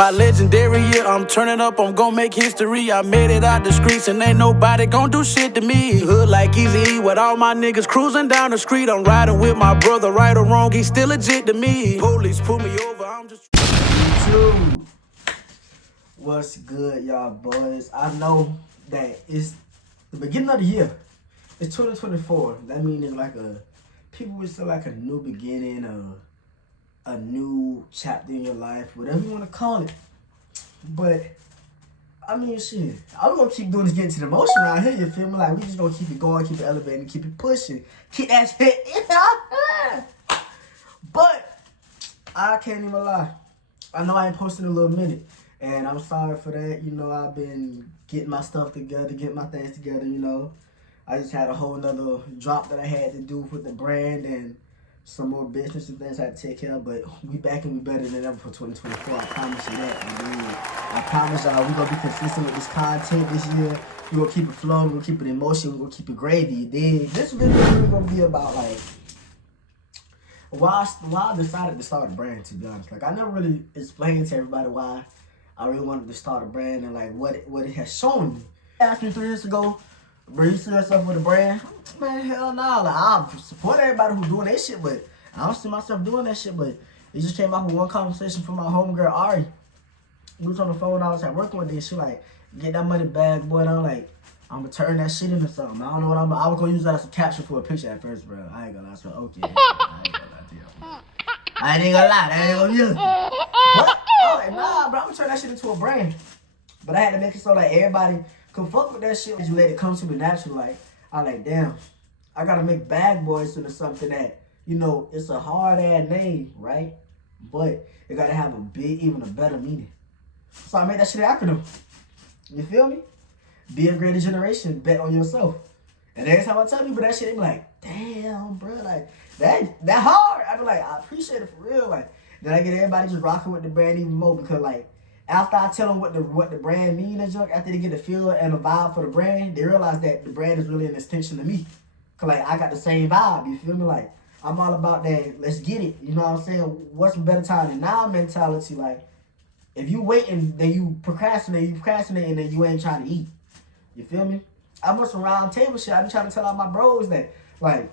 My legendary year, I'm turning up, I'm gon' make history. I made it out the streets and ain't nobody gon' do shit to me. Hood like Easy with all my niggas cruising down the street. I'm riding with my brother, right or wrong, he's still legit to me. Police pull me over, I'm just... YouTube. What's good, y'all boys? I know that it's the beginning of the year. It's 2024. That means it's like people would say like a new beginning, a new chapter in your life, whatever you want to call it. But I mean, shit, I'm gonna keep doing this, getting to the motion around here. You feel me? Like we just gonna keep it going, keep it elevating, keep it pushing, keep that shit. But I can't even lie. I know I ain't posting in a little minute, and I'm sorry for that. You know, I've been getting my stuff together, getting my things together, you know. I just had a whole nother drop that I had to do with the brand and some more business and things I had to take care of, but we back and we better than ever for 2024. I promise you that. I promise y'all we gonna be consistent with this content this year. We gonna keep it flowing, we gonna keep it in motion, we gonna keep it gravy. You dig? This video is really gonna be about like why I decided to start a brand, to be honest. Like I never really explained to everybody why I really wanted to start a brand and like what it has shown me. Asked me 3 years ago, bro, you see yourself with a brand? Man, hell nah. Like, I support everybody who's doing that shit, but I don't see myself doing that shit. But it just came out with one conversation from my homegirl, Ari. We was on the phone, I was like working with this. She like, get that money back, boy. And I'm like, I'm gonna turn that shit into something. I don't know what I was gonna use that as a caption for a picture at first, bro. I ain't gonna lie. So, okay. I ain't gonna lie to you. I ain't gonna lie. That ain't gonna use it. But, I'm like, nah, bro. I'm gonna turn that shit into a brand. But I had to make it so that everybody could fuck with that shit. You let it come to me naturally. Like, I'm like, damn, I gotta make Bad Boys into something that, you know, it's a hard ass name, right? But it gotta have even a better meaning. So I made that shit an acronym. You feel me? Be a greater generation, bet on yourself. And every time I tell people that shit, they be like, damn, bro, like, that hard. I be like, I appreciate it for real. Like, then I get everybody just rocking with the brand even more because, like, after I tell them what the brand mean and junk, after they get the feel and the vibe for the brand, they realize that the brand is really an extension to me. Cause like I got the same vibe, you feel me? Like I'm all about that, let's get it. You know what I'm saying? What's a better time than now mentality? Like if you waiting, then you procrastinate, and then you ain't trying to eat. You feel me? I'm on some round table shit. I be trying to tell all my bros that like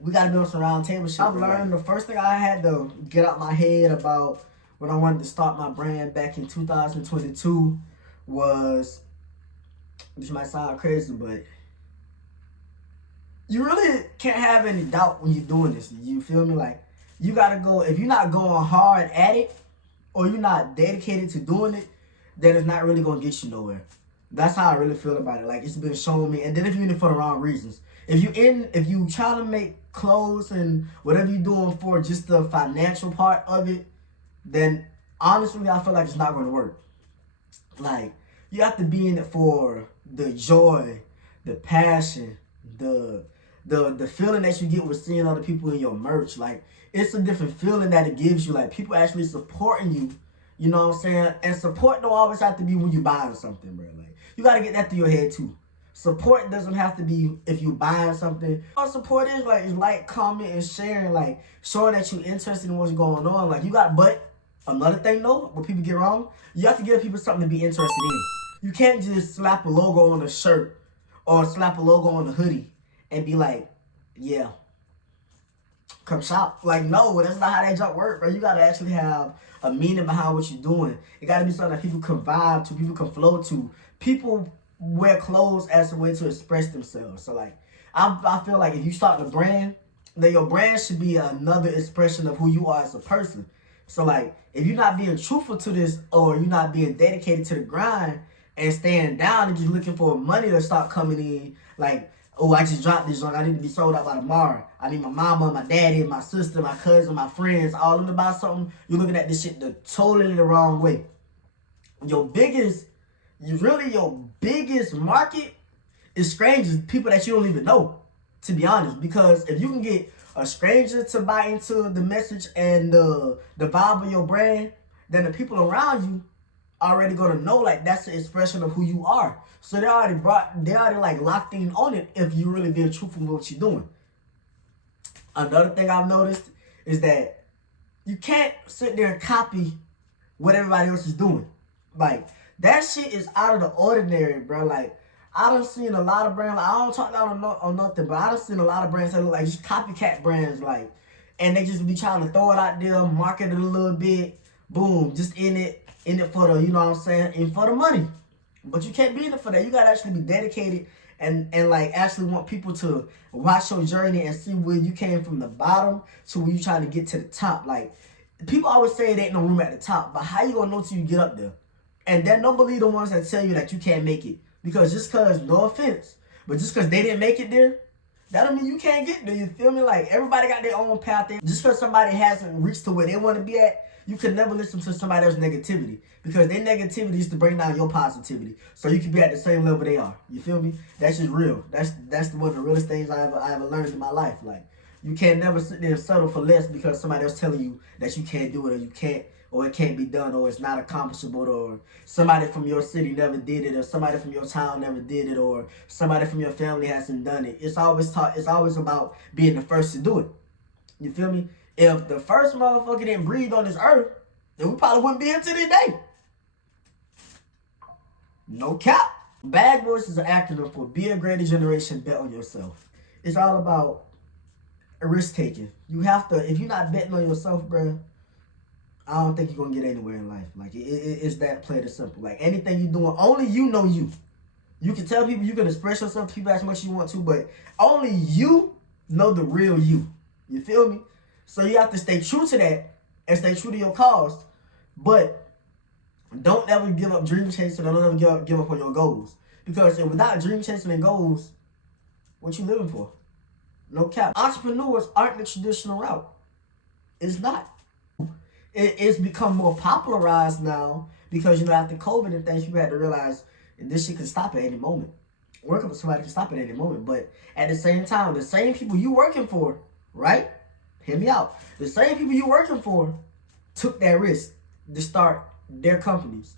we gotta be on some round table shit. I've learned the first thing I had to get out my head about when I wanted to start my brand back in 2022 was, this might sound crazy, but you really can't have any doubt when you're doing this. You feel me? Like, you gotta go, if you're not going hard at it, or you're not dedicated to doing it, then it's not really gonna get you nowhere. That's how I really feel about it. Like, it's been showing me, and then if you're in it for the wrong reasons. If you try to make clothes and whatever you're doing for just the financial part of it, then honestly, I feel like it's not going to work. Like, you have to be in it for the joy, the passion, the feeling that you get with seeing other people in your merch. Like, it's a different feeling that it gives you. Like, people actually supporting you, you know what I'm saying? And support don't always have to be when you buying something, bro. Like, you got to get that through your head, too. Support doesn't have to be if you buying something. All support is like, comment, and sharing, like, showing that you're interested in what's going on. Like, you got, but another thing, though, what people get wrong, you have to give people something to be interested in. You can't just slap a logo on a shirt or slap a logo on a hoodie and be like, yeah, come shop. Like, no, that's not how that junk work, bro. You got to actually have a meaning behind what you're doing. It got to be something that people can vibe to, people can flow to. People wear clothes as a way to express themselves. So, like, I feel like if you start a brand, then your brand should be another expression of who you are as a person. So, like, if you're not being truthful to this or you're not being dedicated to the grind and staying down and just looking for money to start coming in, like, oh, I just dropped this junk, I need to be sold out by tomorrow. I need my mama, my daddy, my sister, my cousin, my friends, all of them to buy something. You're looking at this shit totally the wrong way. Your biggest market is strangers, people that you don't even know, to be honest. Because if you can get a stranger to buy into the message and the vibe of your brand, then the people around you already gonna know, like, that's the expression of who you are. So they already like locked in on it if you really being truthful with what you're doing. Another thing I've noticed is that you can't sit there and copy what everybody else is doing. Like, that shit is out of the ordinary, bro. Like, I done seen a lot of brands. Like, I don't talk down on nothing, but I done seen a lot of brands that look like just copycat brands, like, and they just be trying to throw it out there, market it a little bit, boom, just in it for the, you know what I'm saying, in for the money. But you can't be in it for that. You gotta actually be dedicated and like actually want people to watch your journey and see where you came from the bottom to where you trying to get to the top. Like, people always say it ain't no room at the top, but how you gonna know till you get up there? And then don't believe the ones that tell you that you can't make it. Because just cause, no offense, but just cause they didn't make it there, that don't mean you can't get there. You feel me? Like, everybody got their own path. Just cause somebody hasn't reached to where they want to be at, you can never listen to somebody else's negativity. Because their negativity is to bring down your positivity. So you can be at the same level they are. You feel me? That's just real. That's one of the realest things I ever learned in my life. Like, you can't never sit there and settle for less because somebody else telling you that you can't do it, or you can't, or it can't be done, or it's not accomplishable, or somebody from your city never did it, or somebody from your town never did it, or somebody from your family hasn't done it. It's always about being the first to do it. You feel me? If the first motherfucker didn't breathe on this earth, then we probably wouldn't be here to this day. No cap. Bad Boys is an acronym for Be a Greater Generation, Bet on Yourself. It's all about risk taking. You have to, if you're not betting on yourself, bro, I don't think you're gonna get anywhere in life. Like, it's that plain and simple. Like, anything you're doing, only you know you. You can tell people, you can express yourself to people as much as you want to, but only you know the real you. You feel me? So you have to stay true to that and stay true to your cause, but don't ever give up dream chasing, and don't ever give up on your goals. Because without dream chasing and goals, what you living for? No cap. Entrepreneurs aren't the traditional route. It's not. It's become more popularized now because, you know, after COVID and things, people had to realize this shit can stop at any moment. Working for somebody can stop at any moment. But at the same time, the same people you working for, right? Hear me out. The same people you working for took that risk to start their companies.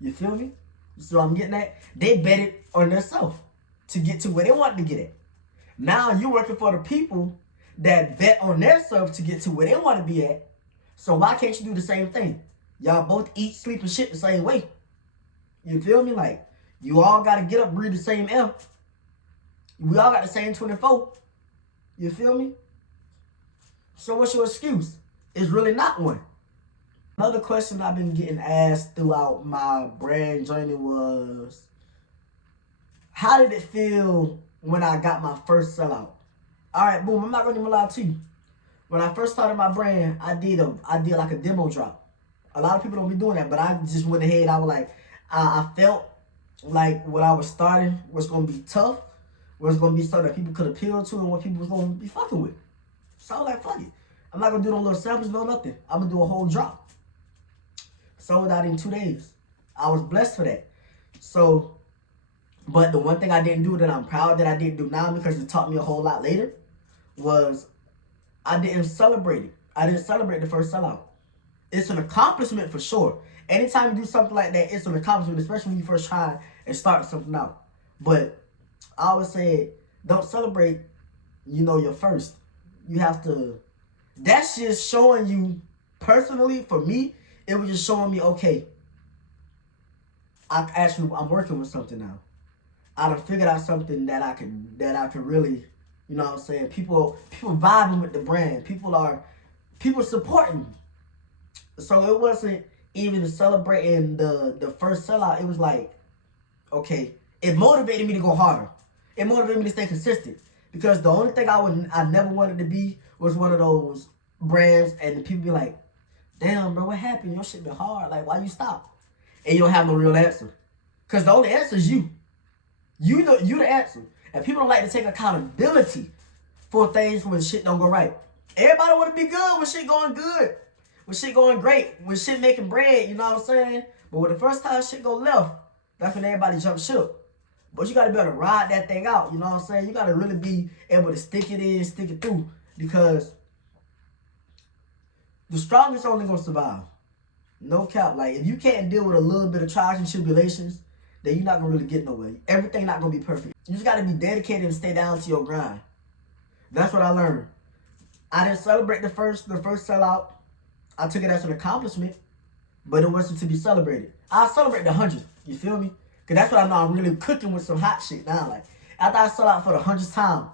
You feel me? So I'm getting at, they betted on themselves to get to where they wanted to get at. Now you're working for the people that bet on themselves to get to where they want to be at. So why can't you do the same thing? Y'all both eat, sleep, and shit the same way. You feel me? Like, you all got to get up, breathe the same air. We all got the same 24. You feel me? So what's your excuse? It's really not one. Another question I've been getting asked throughout my brand journey was, how did it feel when I got my first sellout? All right, boom, I'm not going to even lie to you. When I first started my brand, I did like a demo drop. A lot of people don't be doing that, but I just went ahead. I was like, I felt like what I was starting was going to be tough, was going to be something that people could appeal to and what people was going to be fucking with. So I was like, fuck it. I'm not going to do no little samples, no nothing. I'm going to do a whole drop. Sold out in 2 days. I was blessed for that. So, but the one thing I didn't do that I'm proud that I didn't do now, because it taught me a whole lot later, was I didn't celebrate it. I didn't celebrate the first sellout. It's an accomplishment for sure. Anytime you do something like that, it's an accomplishment, especially when you first try and start something out. But I always say, don't celebrate, you know, your first. You have to, that's just showing you, personally, for me, it was just showing me, okay, I'm working with something now. I done figured out something that I could really, you know what I'm saying? People vibing with the brand. People supporting. So it wasn't even celebrating the first sellout. It was like, okay, it motivated me to go harder. It motivated me to stay consistent. Because the only thing I never wanted to be was one of those brands and the people be like, damn, bro, what happened? Your shit been hard. Like, why you stop? And you don't have no real answer. Because the only answer is you. You the answer. And people don't like to take accountability for things when shit don't go right. Everybody want to be good when shit going good. When shit going great. When shit making bread, you know what I'm saying? But when the first time shit go left, that's when everybody jump ship. But you got to be able to ride that thing out, you know what I'm saying? You got to really be able to stick it in, stick it through. Because the strongest only going to survive. No cap. Like, if you can't deal with a little bit of trials and tribulations, then you're not going to really get nowhere. Everything not going to be perfect. You just got to be dedicated and stay down to your grind. That's what I learned. I didn't celebrate the first sellout. I took it as an accomplishment. but it wasn't to be celebrated. I'll celebrate the 100th, you feel me? Because that's what I know I'm really cooking with some hot shit now. Like, after I sell out for the 100th time,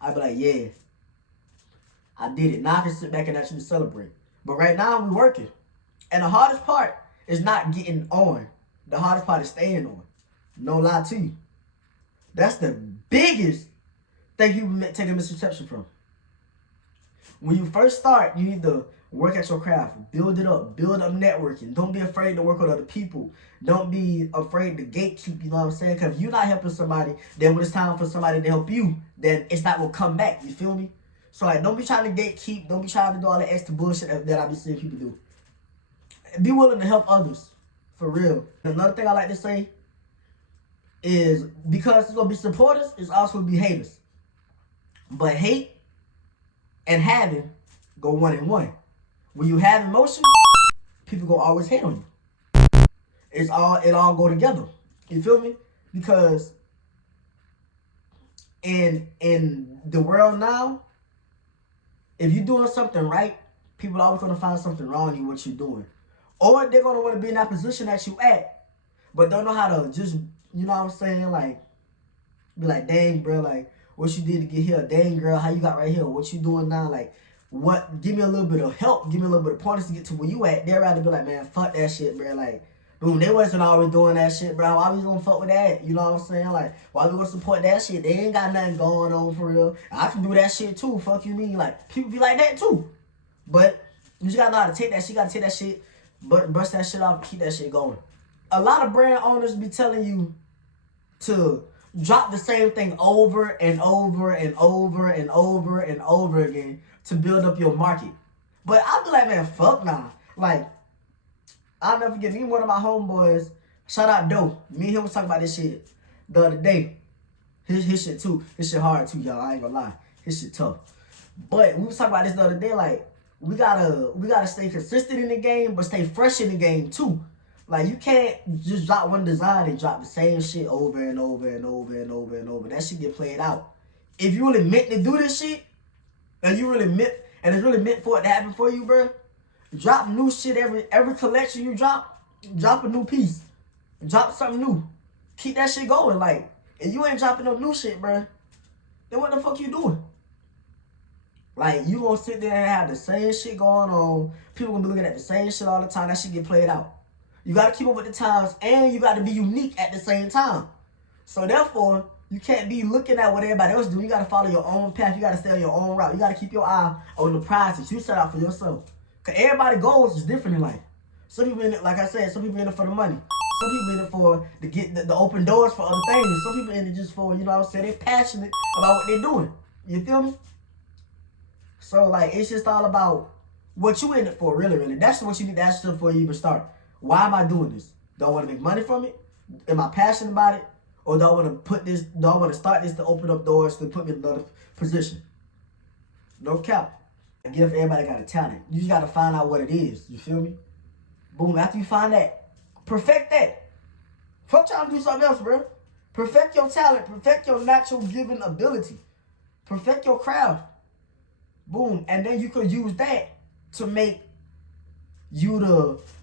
I'll be like, yeah, I did it. Now I can sit back and actually celebrate. But right now, we're working. And the hardest part is not getting on. The hardest part is staying on. No lie to you. That's the biggest thing you take a misconception from. When you first start, you need to work at your craft. Build it up. Build up networking. Don't be afraid to work with other people. Don't be afraid to gatekeep, you know what I'm saying? Because if you're not helping somebody, then when it's time for somebody to help you, then it's not going to come back. You feel me? So, like, don't be trying to gatekeep. Don't be trying to do all the extra bullshit that I be seeing people do. Be willing to help others. For real. Another thing I like to say is because it's going to be supporters, it's also going to be haters. But hate and having go one in one. When you have emotion, people go always hate on you. It all go together. You feel me? Because in the world now, if you're doing something right, people are always gonna find something wrong in what you're doing. Or they're gonna want to be in that position that you at, but don't know how to just, you know what I'm saying, like, be like, dang, bro, like, what you did to get here? Dang, girl, how you got right here? What you doing now? Like, what? Give me a little bit of help. Give me a little bit of pointers to get to where you at. They'd rather be like, man, fuck that shit, bro. Like, boom, they wasn't always doing that shit, bro. Why we gonna fuck with that? You know what I'm saying? Like, why we gonna support that shit? They ain't got nothing going on for real. I can do that shit too. Fuck you mean? Like, people be like that too. But you just gotta know how to take that shit. You gotta take that shit, but brush that shit off and keep that shit going. A lot of brand owners be telling you to drop the same thing over and over and over and over and over again to build up your market. But I'll be like, man, fuck nah. Like, I'll never forget me, one of my homeboys, shout out Doe. Me and him was talking about this shit the other day. His shit too. His shit hard too, y'all. I ain't gonna lie. His shit tough. But we was talking about this the other day, like, we gotta stay consistent in the game, but stay fresh in the game too. Like, you can't just drop one design and drop the same shit over and over and over and over and over. That shit get played out. If you really meant to do this shit, and you really meant, and it's really meant for it to happen for you, bro, drop new shit every collection you drop a new piece. Drop something new. Keep that shit going. Like, if you ain't dropping no new shit, bro, then what the fuck you doing? Like, you gonna sit there and have the same shit going on. People gonna be looking at the same shit all the time. That shit get played out. You gotta keep up with the times, and you gotta be unique at the same time. So therefore, you can't be looking at what everybody else doing. You gotta follow your own path. You gotta stay on your own route. You gotta keep your eye on the prize that you set out for yourself. Cause everybody's goals is different in life. Some people in it, like I said, some people in it for the money. Some people in it for to get the open doors for other things. Some people in it just for, you know what I'm saying, they're passionate about what they're doing. You feel me? So, like, it's just all about what you in it for, really, really. That's what you need to ask yourself before you even start. Why am I doing this? Do I want to make money from it? Am I passionate about it? Or do I want to start this to open up doors to put me in another position? No cap. I give everybody got a talent. You just got to find out what it is. You feel me? Boom. After you find that, perfect that. Fuck trying to do something else, bro. Perfect your talent. Perfect your natural given ability. Perfect your craft. Boom. And then you could use that to make you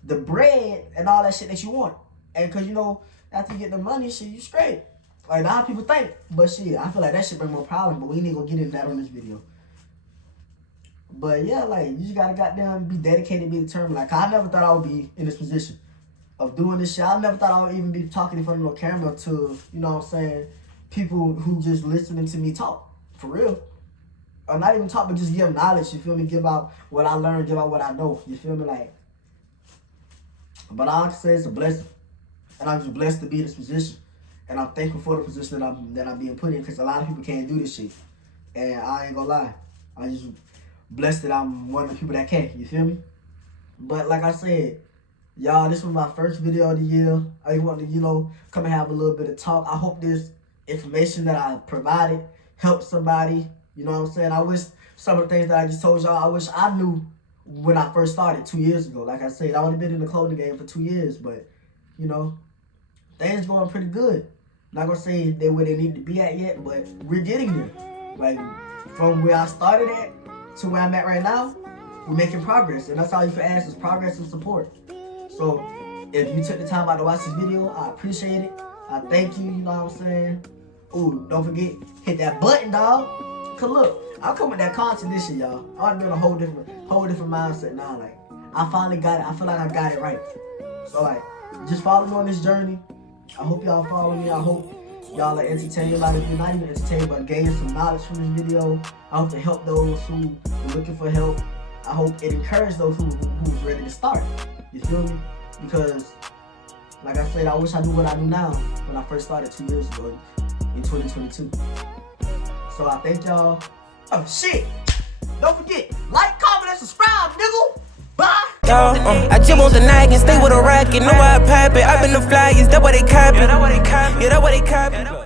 the bread and all that shit that you want. And cause you know, after you get the money, shit, you straight. Like, a lot of people think, but shit, I feel like that shit bring more problem, but we ain't gonna get into that on this video. But yeah, like, you just gotta goddamn be dedicated, be determined. Like, I never thought I would be in this position of doing this shit. I never thought I would even be talking in front of no camera to, you know what I'm saying, people who just listening to me talk, for real. Or not even talk, but just give knowledge, you feel me? Give out what I learned, give out what I know, you feel me? Like, but all I can say is a blessing. And I'm just blessed to be in this position. And I'm thankful for the position that I'm being put in, because a lot of people can't do this shit. And I ain't gonna lie, I'm just blessed that I'm one of the people that can, you feel me? But like I said, y'all, this was my first video of the year. I just wanted to, you know, come and have a little bit of talk. I hope this information that I provided helped somebody. You know what I'm saying? I wish some of the things that I just told y'all, I wish I knew when I first started 2 years ago. Like I said, I only been in the clothing game for 2 years, but, you know, things going pretty good. Not gonna say they're where they need to be at yet, but we're getting there. Like, from where I started at to where I'm at right now, we're making progress. And that's all you can ask is progress and support. So if you took the time out to watch this video, I appreciate it. I thank you, you know what I'm saying? Ooh, don't forget, hit that button, dog. Cause look, I'm coming with that content this year, y'all. I want to build a whole different mindset now. Like, I finally got it. I feel like I got it right. So like, just follow me on this journey. I hope y'all follow me. I hope y'all are entertained. Like, if you're not even entertained, but gain some knowledge from this video. I hope it help those who are looking for help. I hope it encourage those who's ready to start. You feel me? Because, like I said, I wish I knew what I do now when I first started 2 years ago in 2022. So I thank y'all. Oh shit! Don't forget, like, comment, and subscribe, nigga. Bye. I just want the night and stay with a racket. Know I pop it. I been the flyers, that why they copy. Yeah, that why they copy.